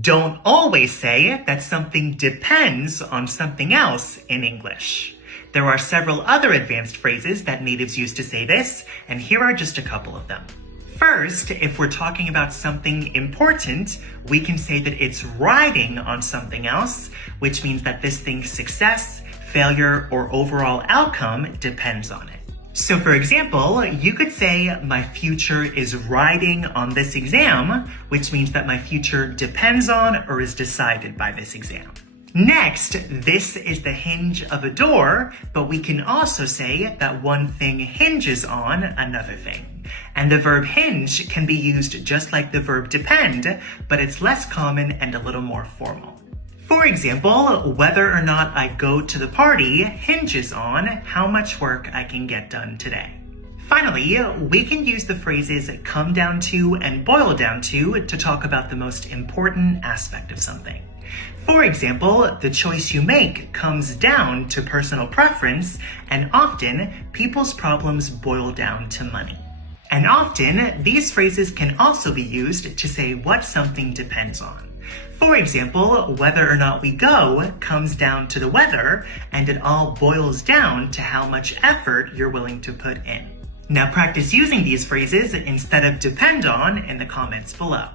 Don't always say that something depends on something else in English. There are several other advanced phrases that natives use to say this, and here are just a couple of them. First, if we're talking about something important, we can say that it's riding on something else, which means that this thing's success, failure, or overall outcome depends on it. So for example, you could say, my future is riding on this exam, which means that my future depends on or is decided by this exam. Next, this is the hinge of a door, but we can also say that one thing hinges on another thing. And the verb hinge can be used just like the verb depend, but it's less common and a little more formal. For example, whether or not I go to the party hinges on how much work I can get done today. Finally, we can use the phrases come down to and boil down to talk about the most important aspect of something. For example, the choice you make comes down to personal preference, and often people's problems boil down to money. And often, these phrases can also be used to say what something depends on. For example, whether or not we go comes down to the weather, and it all boils down to how much effort you're willing to put in. Now practice using these phrases instead of depend on in the comments below.